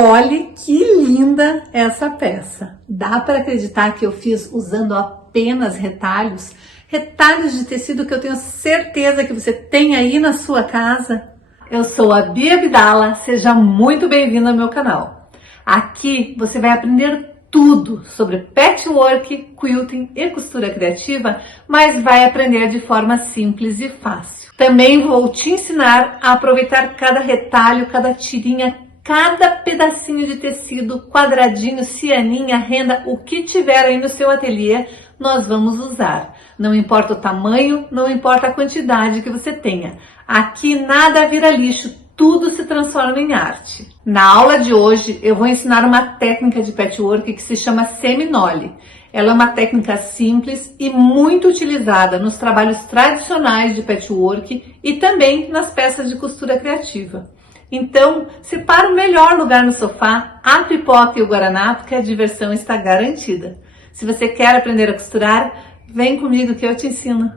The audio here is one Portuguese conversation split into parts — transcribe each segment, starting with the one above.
Olhe que linda essa peça! Dá para acreditar que eu fiz usando apenas retalhos? Retalhos de tecido que eu tenho certeza que você tem aí na sua casa? Eu sou a Bia Vidala, seja muito bem-vindo ao meu canal. Aqui você vai aprender tudo sobre patchwork, quilting e costura criativa, mas vai aprender de forma simples e fácil. Também vou te ensinar a aproveitar cada retalho, cada tirinha, cada pedacinho de tecido, quadradinho, cianinha, renda, o que tiver aí no seu ateliê, nós vamos usar. Não importa o tamanho, não importa a quantidade que você tenha. Aqui nada vira lixo, tudo se transforma em arte. Na aula de hoje eu vou ensinar uma técnica de patchwork que se chama seminole. Ela é uma técnica simples e muito utilizada nos trabalhos tradicionais de patchwork e também nas peças de costura criativa. Então, separa o melhor lugar no sofá, a pipoca e o guaraná, porque a diversão está garantida. Se você quer aprender a costurar, vem comigo que eu te ensino.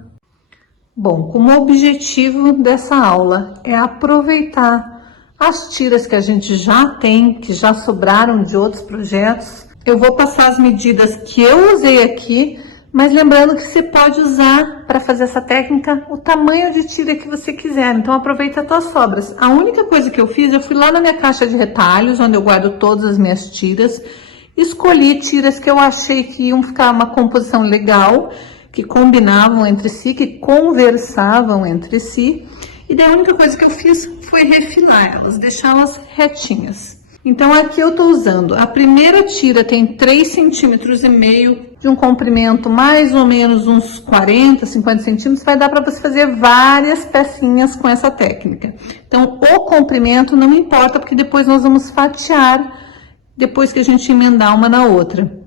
Bom, como objetivo dessa aula é aproveitar as tiras que a gente já tem, que já sobraram de outros projetos. Eu vou passar as medidas que eu usei aqui, mas lembrando que você pode usar para fazer essa técnica o tamanho de tira que você quiser. Então aproveita as tuas sobras. A única coisa que eu fiz, eu fui lá na minha caixa de retalhos, onde eu guardo todas as minhas tiras, escolhi tiras que eu achei que iam ficar uma composição legal, que combinavam entre si, que conversavam entre si. E daí a única coisa que eu fiz foi refinar elas, deixá-las retinhas. Então aqui eu tô usando, a primeira tira tem 3,5 centímetros de um comprimento mais ou menos uns 40, 50 centímetros, vai dar para você fazer várias pecinhas com essa técnica. Então o comprimento não importa, porque depois nós vamos fatiar, depois que a gente emendar uma na outra.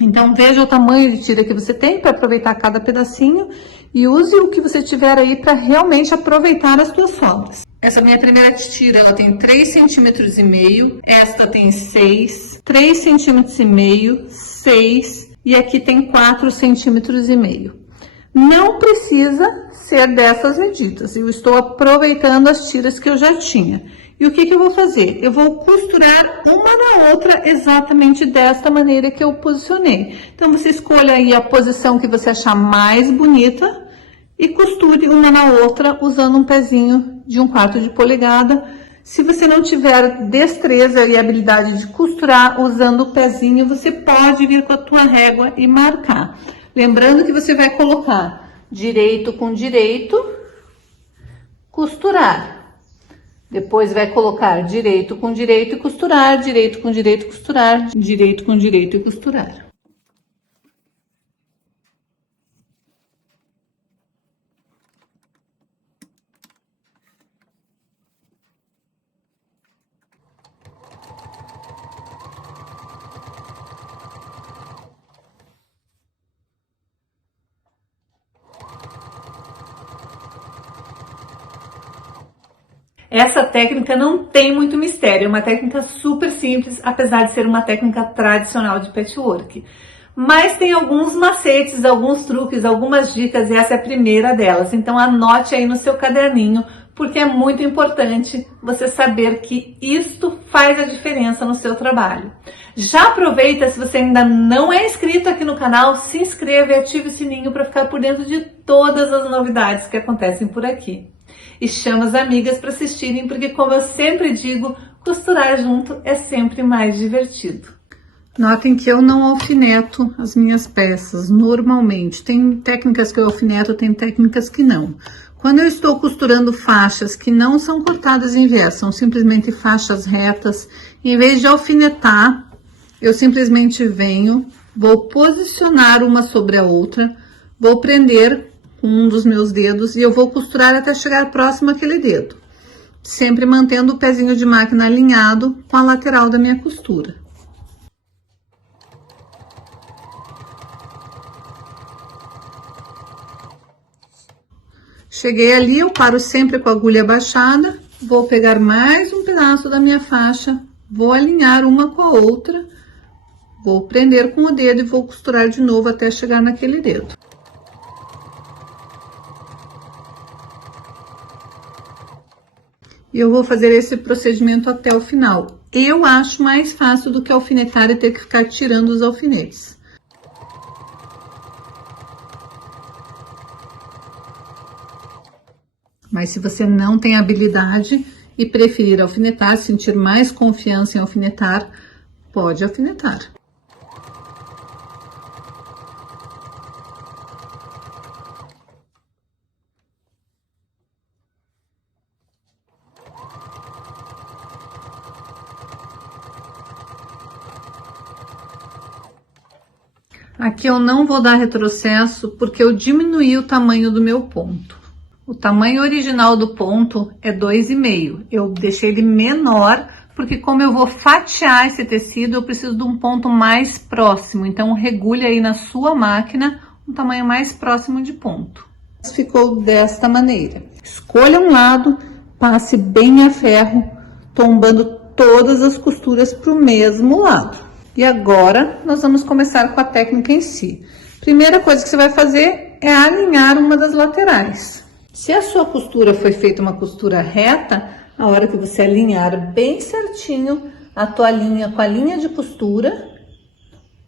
Então veja o tamanho de tira que você tem para aproveitar cada pedacinho e use o que você tiver aí para realmente aproveitar as suas sobras. Essa minha primeira tira, ela tem 3,5 centímetros, esta tem 6, 3,5 centímetros, 6 e aqui tem 4,5 centímetros. Não precisa ser dessas medidas, eu estou aproveitando as tiras que eu já tinha. E o que eu vou fazer? Eu vou costurar uma na outra exatamente desta maneira que eu posicionei. Então, você escolha aí a posição que você achar mais bonita e costure uma na outra usando um pezinho de 1/4 de polegada. Se você não tiver destreza e habilidade de costurar usando o pezinho, você pode vir com a tua régua e marcar. Lembrando que você vai colocar direito com direito, costurar. Depois vai colocar direito com direito e costurar, direito com direito e costurar, direito com direito e costurar. Essa técnica não tem muito mistério, é uma técnica super simples, apesar de ser uma técnica tradicional de patchwork. Mas tem alguns macetes, alguns truques, algumas dicas, e essa é a primeira delas. Então anote aí no seu caderninho, porque é muito importante você saber que isto faz a diferença no seu trabalho. Já aproveita, se você ainda não é inscrito aqui no canal, se inscreva e ative o sininho para ficar por dentro de todas as novidades que acontecem por aqui. E chama as amigas para assistirem, porque como eu sempre digo, costurar junto é sempre mais divertido. Notem que eu não alfineto as minhas peças normalmente. Tem técnicas que eu alfineto, tem técnicas que não. Quando eu estou costurando faixas que não são cortadas em vés, são simplesmente faixas retas, em vez de alfinetar, eu simplesmente venho, vou posicionar uma sobre a outra, vou prender com um dos meus dedos e eu vou costurar até chegar próximo àquele dedo, sempre mantendo o pezinho de máquina alinhado com a lateral da minha costura. Cheguei ali, eu paro sempre com a agulha abaixada, vou pegar mais um pedaço da minha faixa, vou alinhar uma com a outra, vou prender com o dedo e vou costurar de novo até chegar naquele dedo. E eu vou fazer esse procedimento até o final. eu acho mais fácil do que alfinetar e ter que ficar tirando os alfinetes. Mas se você não tem habilidade e preferir alfinetar, sentir mais confiança em alfinetar, pode alfinetar. Aqui eu não vou dar retrocesso porque eu diminuí o tamanho do meu ponto. O tamanho original do ponto é 2,5. Eu deixei ele menor porque como eu vou fatiar esse tecido, eu preciso de um ponto mais próximo. Então regule aí na sua máquina um tamanho mais próximo de ponto. Ficou desta maneira. Escolha um lado, passe bem a ferro, tombando todas as costuras para o mesmo lado. E agora, nós vamos começar com a técnica em si. Primeira coisa que você vai fazer é alinhar uma das laterais. Se a sua costura foi feita uma costura reta, a hora que você alinhar bem certinho a tua linha com a linha de costura,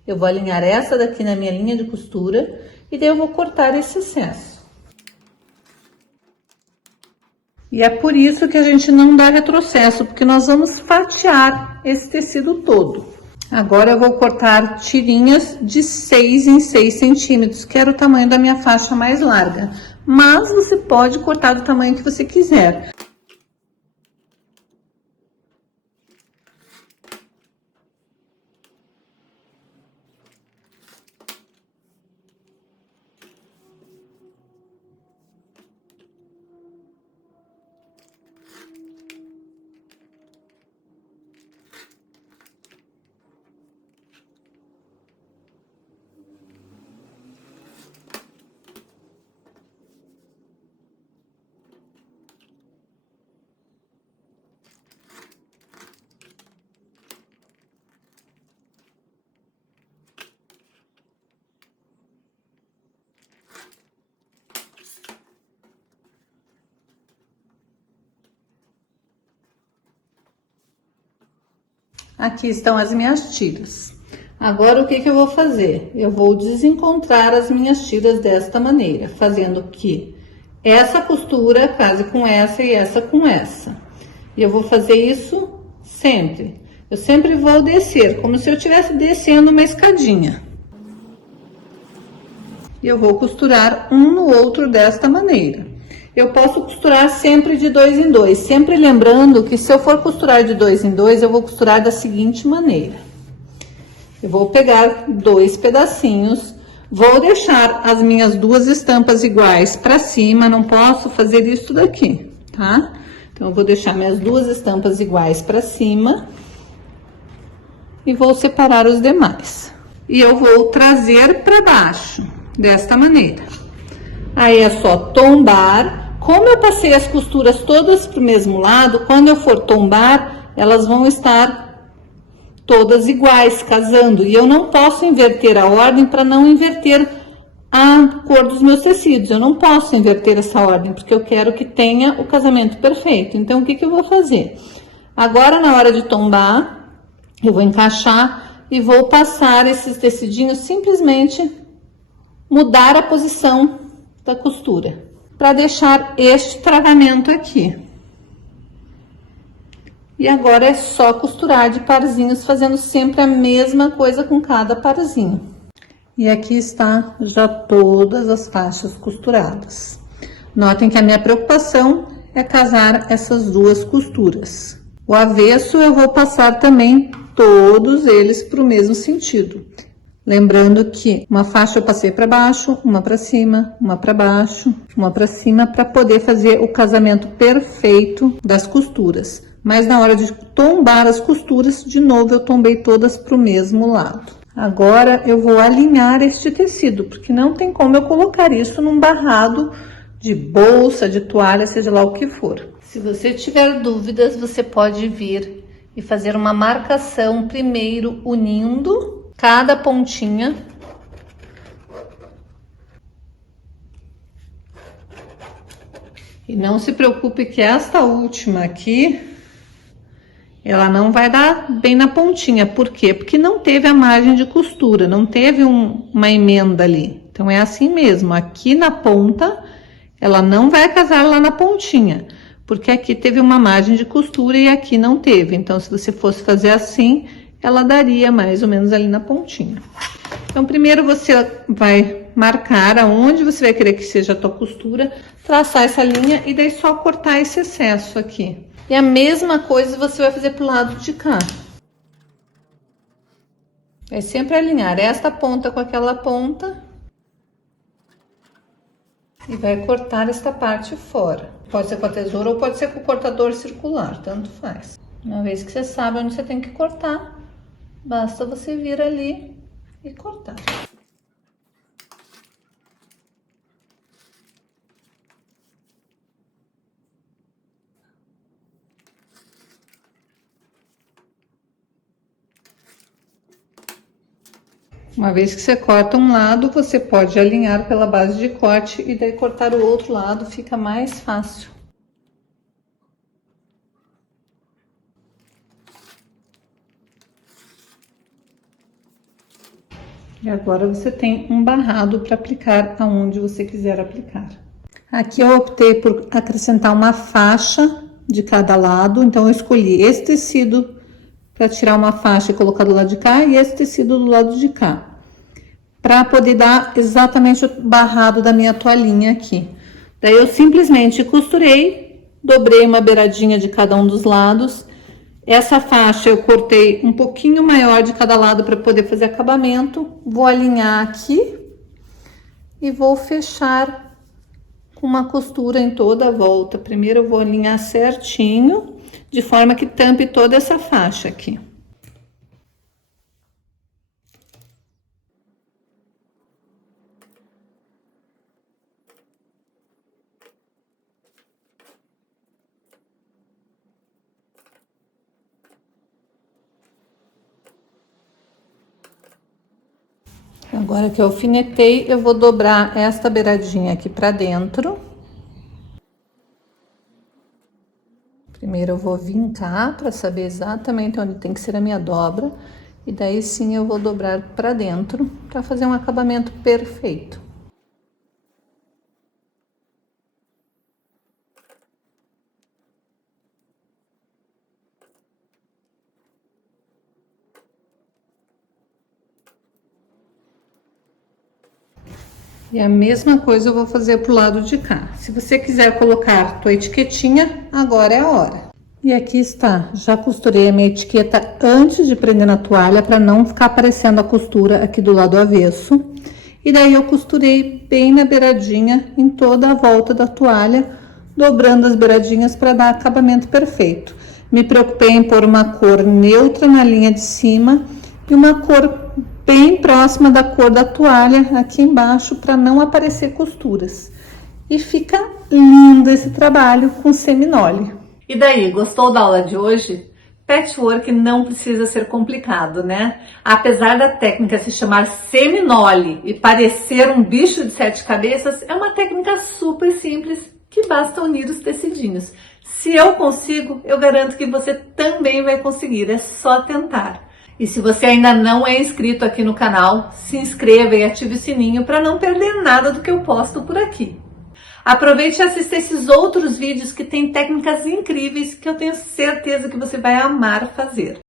eu vou alinhar essa daqui na minha linha de costura e daí eu vou cortar esse excesso. E é por isso que a gente não dá retrocesso, porque nós vamos fatiar esse tecido todo. Agora eu vou cortar tirinhas de 6 em 6 centímetros, que era o tamanho da minha faixa mais larga. Mas você pode cortar do tamanho que você quiser. Aqui estão as minhas tiras. Agora, o que eu vou fazer? Eu vou desencontrar as minhas tiras desta maneira, fazendo que essa costura case com essa e essa com essa. E eu vou fazer isso sempre. Eu sempre vou descer, como se eu estivesse descendo uma escadinha. E eu vou costurar um no outro desta maneira. Eu posso costurar sempre de 2 em 2, sempre lembrando que se eu for costurar de 2 em 2, eu vou costurar da seguinte maneira. Eu vou pegar 2 pedacinhos, vou deixar as minhas 2 estampas iguais para cima, não posso fazer isso daqui, tá? Então, eu vou deixar minhas 2 estampas iguais para cima e vou separar os demais. E eu vou trazer para baixo, desta maneira. Aí é só tombar. Como eu passei as costuras todas para o mesmo lado, quando eu for tombar, elas vão estar todas iguais, casando. E eu não posso inverter a ordem para não inverter a cor dos meus tecidos. Eu não posso inverter essa ordem, porque eu quero que tenha o casamento perfeito. Então, o que eu vou fazer? Agora, na hora de tombar, eu vou encaixar e vou passar esses tecidinhos, simplesmente mudar a posição da costura, para deixar este travamento aqui. E agora é só costurar de parzinhos, fazendo sempre a mesma coisa com cada parzinho. E aqui está já todas as faixas costuradas. Notem que a minha preocupação é casar essas 2 costuras. O avesso eu vou passar também todos eles para o mesmo sentido. Lembrando que uma faixa eu passei para baixo, uma para cima, uma para baixo, uma para cima, para poder fazer o casamento perfeito das costuras. Mas na hora de tombar as costuras, de novo eu tombei todas para o mesmo lado. Agora eu vou alinhar este tecido, porque não tem como eu colocar isso num barrado de bolsa, de toalha, seja lá o que for. Se você tiver dúvidas, você pode vir e fazer uma marcação primeiro unindo cada pontinha. E não se preocupe que esta última aqui, ela não vai dar bem na pontinha. Por quê? Porque não teve a margem de costura, não teve uma emenda ali. Então é assim mesmo, aqui na ponta, ela não vai casar lá na pontinha, porque aqui teve uma margem de costura e aqui não teve. Então, se você fosse fazer assim, ela daria mais ou menos ali na pontinha. Então, primeiro você vai marcar aonde você vai querer que seja a tua costura, traçar essa linha e daí só cortar esse excesso aqui. E a mesma coisa você vai fazer pro lado de cá. Vai sempre alinhar esta ponta com aquela ponta. E vai cortar esta parte fora. Pode ser com a tesoura ou pode ser com o cortador circular, tanto faz. Uma vez que você sabe onde você tem que cortar, basta você vir ali e cortar. Uma vez que você corta um lado, você pode alinhar pela base de corte e daí cortar o outro lado, fica mais fácil. E agora você tem um barrado para aplicar aonde você quiser aplicar. Aqui eu optei por acrescentar uma faixa de cada lado, então eu escolhi esse tecido para tirar uma faixa e colocar do lado de cá e esse tecido do lado de cá, para poder dar exatamente o barrado da minha toalhinha aqui. Daí eu simplesmente costurei, dobrei uma beiradinha de cada um dos lados. Essa faixa eu cortei um pouquinho maior de cada lado para poder fazer acabamento. Vou alinhar aqui e vou fechar com uma costura em toda a volta. Primeiro eu vou alinhar certinho, de forma que tampe toda essa faixa aqui. Agora que eu alfinetei, eu vou dobrar esta beiradinha aqui pra dentro. Primeiro eu vou vincar para saber exatamente onde tem que ser a minha dobra. E daí sim eu vou dobrar pra dentro para fazer um acabamento perfeito. E a mesma coisa eu vou fazer pro lado de cá. Se você quiser colocar tua etiquetinha, agora é a hora. E aqui está, já costurei a minha etiqueta antes de prender na toalha, para não ficar aparecendo a costura aqui do lado avesso. E daí eu costurei bem na beiradinha, em toda a volta da toalha, dobrando as beiradinhas para dar acabamento perfeito. Me preocupei em pôr uma cor neutra na linha de cima e uma cor bem próxima da cor da toalha aqui embaixo, para não aparecer costuras. E fica lindo esse trabalho com seminole. E daí, gostou da aula de hoje? Patchwork não precisa ser complicado, né? Apesar da técnica se chamar seminole e parecer um bicho de 7 cabeças, é uma técnica super simples que basta unir os tecidinhos. Se eu consigo, eu garanto que você também vai conseguir, é só tentar. E se você ainda não é inscrito aqui no canal, se inscreva e ative o sininho para não perder nada do que eu posto por aqui. Aproveite e assista esses outros vídeos que têm técnicas incríveis que eu tenho certeza que você vai amar fazer.